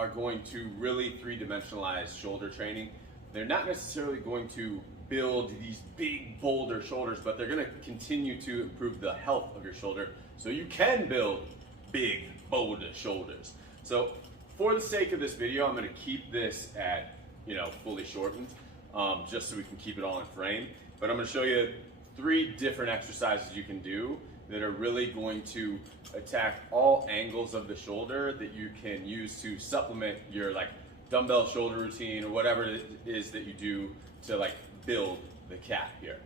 are going to really three-dimensionalize shoulder training. They're not necessarily going to build these big boulder shoulders, but they're going to continue to improve the health of your shoulder so you can build big boulder shoulders. So for the sake of this video, I'm going to keep this at, fully shortened, just so we can keep it all in frame. But I'm going to show you 3 different exercises you can do that are really going to attack all angles of the shoulder that you can use to supplement your dumbbell shoulder routine or whatever it is that you do to build the cat here.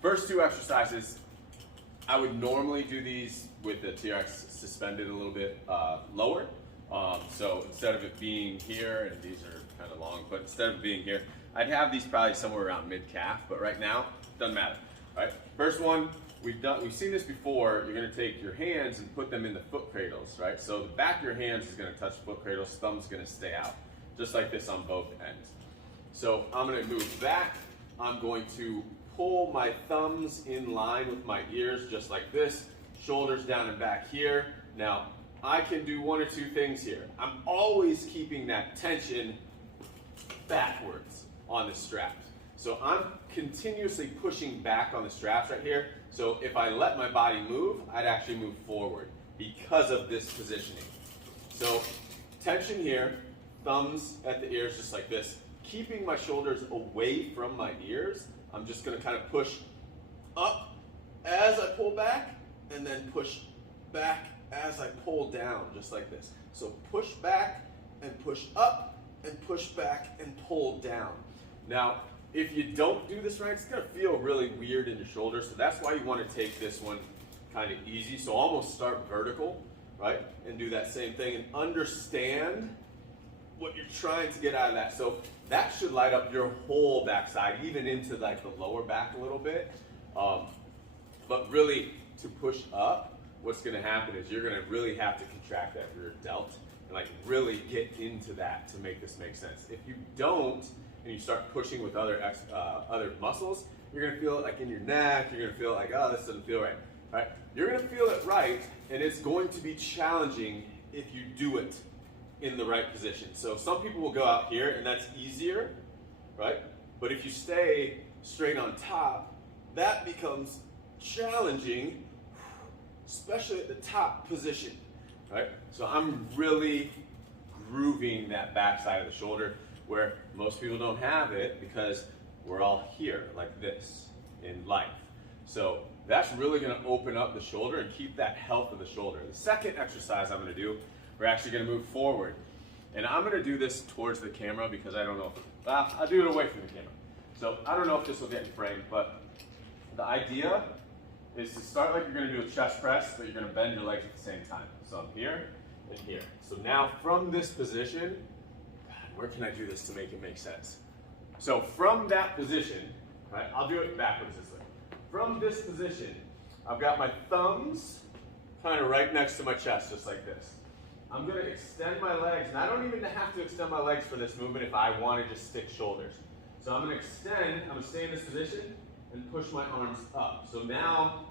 First 2 exercises, I would normally do these with the TRX suspended a little bit lower. So instead of it being here, and these are kind of long, but instead of being here, I'd have these probably somewhere around mid-calf, but right now, doesn't matter. All right, first one, we've seen this before. You're gonna take your hands and put them in the foot cradles, right? So the back of your hands is gonna touch the foot cradles, thumb's gonna stay out, just like this on both ends. So I'm gonna move back. I'm going to pull my thumbs in line with my ears, just like this, shoulders down and back here. Now, I can do 1 or 2 things here. I'm always keeping that tension backwards on the straps. So I'm continuously pushing back on the straps right here. So if I let my body move, I'd actually move forward because of this positioning. So tension here, thumbs at the ears just like this. Keeping my shoulders away from my ears, I'm just gonna kind of push up as I pull back and then push back as I pull down, just like this. So push back and push up and push back and pull down. Now, if you don't do this right, it's gonna feel really weird in your shoulder, so that's why you wanna take this one kind of easy. So almost start vertical, right? And do that same thing and understand what you're trying to get out of that. So that should light up your whole backside, even into the lower back a little bit. But really, to push up, what's gonna happen is you're gonna really have to contract that rear delt and really get into that to make this make sense. If you don't, and you start pushing with other muscles, you're gonna feel it in your neck, you're gonna feel oh, this doesn't feel right, right? You're gonna feel it right, and it's going to be challenging if you do it in the right position. So some people will go out here, and that's easier, right? But if you stay straight on top, that becomes challenging, especially at the top position, right? So I'm really grooving that backside of the shoulder where most people don't have it because we're all here like this in life. So that's really gonna open up the shoulder and keep that health of the shoulder. The second exercise I'm gonna do, we're actually gonna move forward. And I'm gonna do this towards the camera because I don't know if, I'll do it away from the camera. So I don't know if this will get in frame, but the idea is to start like you're gonna do a chest press, but you're gonna bend your legs at the same time. So I'm here and here. So now from this position, where can I do this to make it make sense? So from that position, right, I'll do it backwards this way. From this position, I've got my thumbs kind of right next to my chest, just like this. I'm gonna extend my legs, and I don't even have to extend my legs for this movement if I want to just stick shoulders. So I'm gonna extend, I'm gonna stay in this position and push my arms up. So now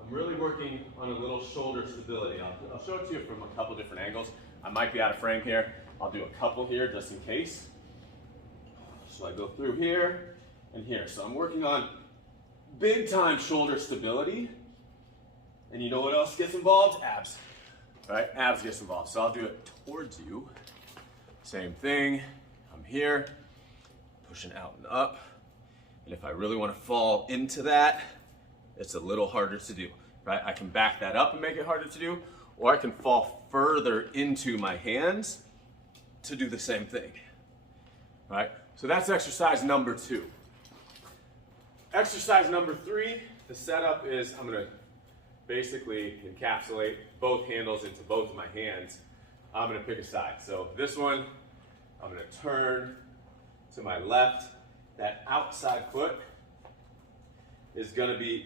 I'm really working on a little shoulder stability. I'll show it to you from a couple different angles. I might be out of frame here. I'll do a couple here just in case. So I go through here and here. So I'm working on big time shoulder stability. And you know what else gets involved? Abs. All right, abs gets involved. So I'll do it towards you. Same thing. I'm here, pushing out and up. And if I really want to fall into that, it's a little harder to do, right? I can back that up and make it harder to do, or I can fall further into my hands to do the same thing, right? So that's exercise number 2. Exercise number 3, the setup is I'm gonna basically encapsulate both handles into both of my hands. I'm gonna pick a side. So this one, I'm gonna turn to my left. That outside foot is gonna be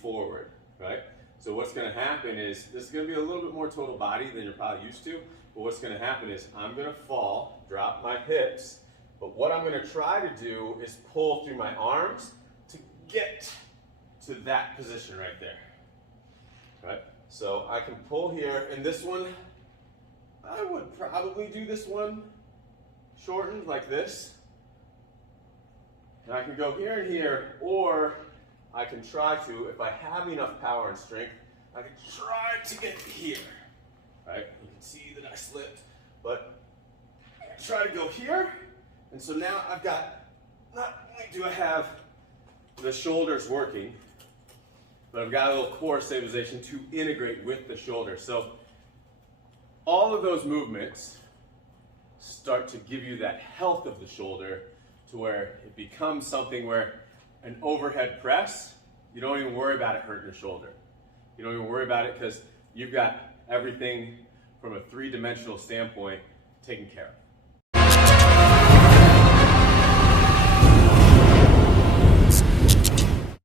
forward, right? So what's gonna happen is, this is gonna be a little bit more total body than you're probably used to, but what's gonna happen is I'm gonna fall, drop my hips, but what I'm gonna try to do is pull through my arms to get to that position right there, right? So I can pull here, and this one, I would probably do this one shortened like this. And I can go here and here, or I can try to, if I have enough power and strength, I can try to get here. Right? You can see that I slipped, but I'm gonna try to go here. And so now I've got, not only do I have the shoulders working, but I've got a little core stabilization to integrate with the shoulder. So all of those movements start to give you that health of the shoulder to where it becomes something where an overhead press, you don't even worry about it hurting your shoulder. You don't even worry about it because you've got everything from a three-dimensional standpoint taken care of.